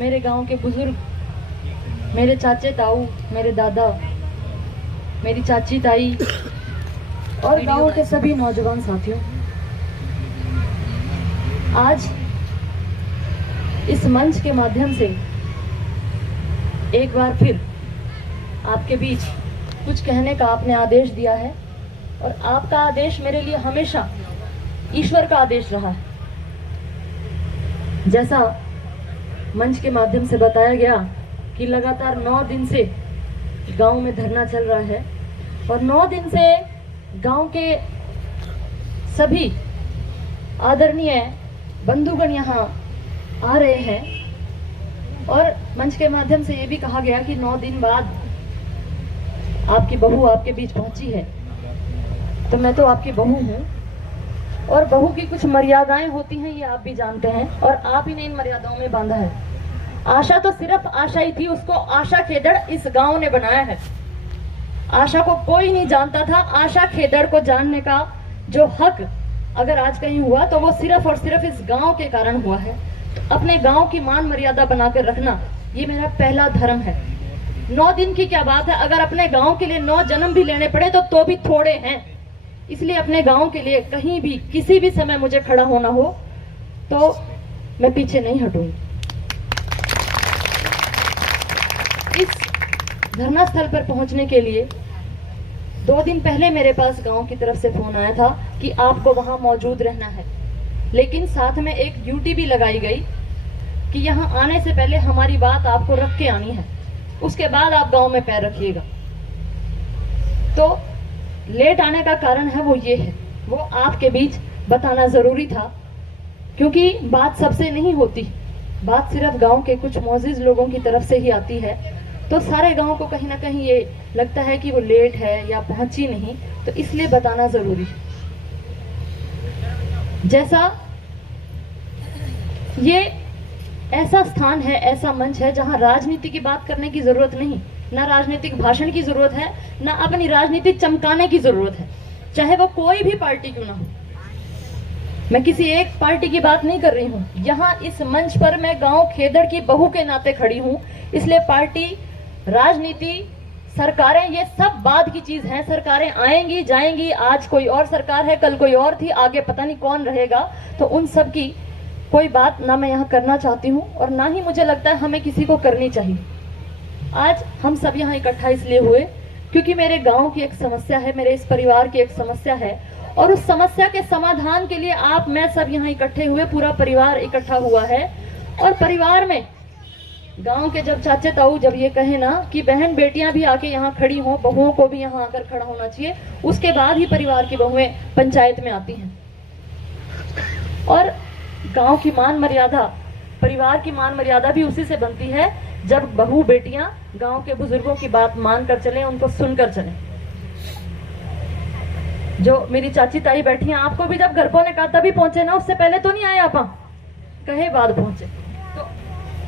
मेरे गांव के बुजुर्ग, मेरे चाचे ताऊ, मेरे दादा, मेरी चाची ताई और गांव के सभी नौजवान साथियों, आज इस मंच के माध्यम से एक बार फिर आपके बीच कुछ कहने का आपने आदेश दिया है और आपका आदेश मेरे लिए हमेशा ईश्वर का आदेश रहा है। जैसा मंच के माध्यम से बताया गया कि लगातार 9 दिन से गांव में धरना चल रहा है और 9 दिन से गांव के सभी आदरणीय बंधुगण यहाँ आ रहे हैं और मंच के माध्यम से ये भी कहा गया कि 9 दिन बाद आपकी बहू आपके बीच पहुंची है। तो मैं तो आपकी बहू हूँ और बहू की कुछ मर्यादाएं होती हैं, ये आप भी जानते हैं और आप ही ने इन मर्यादाओं में बांधा है। आशा तो सिर्फ आशा ही थी, उसको आशा खेदड़ इस गांव ने बनाया है। आशा को कोई नहीं जानता था। आशा खेदड़ को जानने का जो हक अगर आज कहीं हुआ तो वो सिर्फ और सिर्फ इस गांव के कारण हुआ है। तो अपने गांव की मान मर्यादा बनाकर रखना ये मेरा पहला धर्म है। 9 दिन की क्या बात है, अगर अपने गांव के लिए 9 जन्म भी लेने पड़े तो भी थोड़े हैं। इसलिए अपने गांव के लिए कहीं भी किसी भी समय मुझे खड़ा होना हो तो मैं पीछे नहीं हटूंगी। इस धरना स्थल पर पहुंचने के लिए 2 दिन पहले मेरे पास गांव की तरफ से फोन आया था कि आपको वहां मौजूद रहना है, लेकिन साथ में एक ड्यूटी भी लगाई गई कि यहां आने से पहले हमारी बात आपको रख के आनी है, उसके बाद आप गांव में पैर रखिएगा। तो लेट आने का कारण है वो ये है, वो आपके बीच बताना जरूरी था, क्योंकि बात सबसे नहीं होती, बात सिर्फ गांव के कुछ मौजूद लोगों की तरफ से ही आती है। तो सारे गांव को कहीं ना कहीं ये लगता है कि वो लेट है या पहुंची नहीं, तो इसलिए बताना जरूरी है। जैसा ये ऐसा स्थान है, ऐसा मंच है जहां राजनीति की बात करने की जरूरत नहीं, ना राजनीतिक भाषण की जरूरत है, ना अपनी राजनीति चमकाने की जरूरत है, चाहे वो कोई भी पार्टी क्यों ना हो। मैं किसी एक पार्टी की बात नहीं कर रही हूँ। यहाँ इस मंच पर मैं गांव खेदड़ की बहू के नाते खड़ी हूँ, इसलिए पार्टी, राजनीति, सरकारें ये सब बाद की चीज है। सरकारें आएंगी जाएंगी, आज कोई और सरकार है, कल कोई और थी, आगे पता नहीं कौन रहेगा, तो उन सब की कोई बात ना मैं यहाँ करना चाहती हूँ और ना ही मुझे लगता है हमें किसी को करनी चाहिए। आज हम सब यहाँ इकट्ठा इसलिए हुए क्योंकि मेरे गांव की एक समस्या है, मेरे इस परिवार की एक समस्या है और उस समस्या के समाधान के लिए आप मैं सब यहाँ इकट्ठे हुए, पूरा परिवार इकट्ठा हुआ है। और परिवार में गांव के जब चाचे ताऊ जब ये कहे ना कि बहन बेटियां भी आके यहाँ खड़ी हों, बहुओं को भी यहाँ आकर खड़ा होना चाहिए, उसके बाद ही परिवार की बहुएं पंचायत में आती हैं। और गांव की मान मर्यादा, परिवार की मान मर्यादा भी उसी से बनती है जब बहू बेटियां गांव के बुजुर्गों की बात मानकर चलें, उनको सुनकर चलें। जो मेरी चाची ताई बैठी हैं, आपको भी जब घर ने कहा तभी पहुंचे ना, उससे पहले तो नहीं आए आप, कहे बाद पहुंचे। तो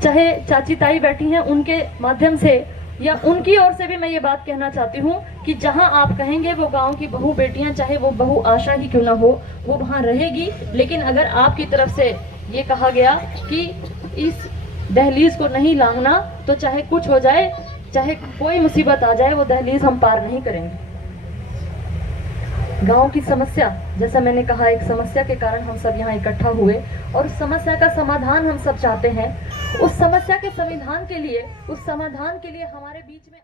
चाहे चाची ताई बैठी हैं, उनके माध्यम से या उनकी ओर से भी मैं ये बात कहना चाहती हूँ कि जहां आप कहेंगे वो गांव की बहू बेटियां, चाहे वो बहू आशा ही क्यों ना हो, वो वहां रहेगी। लेकिन अगर आपकी तरफ से ये कहा गया कि इस दहलीज को नहीं लांघना, तो चाहे कुछ हो जाए, चाहे कोई मुसीबत आ जाए, वो दहलीज हम पार नहीं करेंगे। गांव की समस्या, जैसा मैंने कहा, एक समस्या के कारण हम सब यहाँ इकट्ठा हुए और उस समस्या का समाधान हम सब चाहते हैं। उस समस्या के समाधान के लिए हमारे बीच में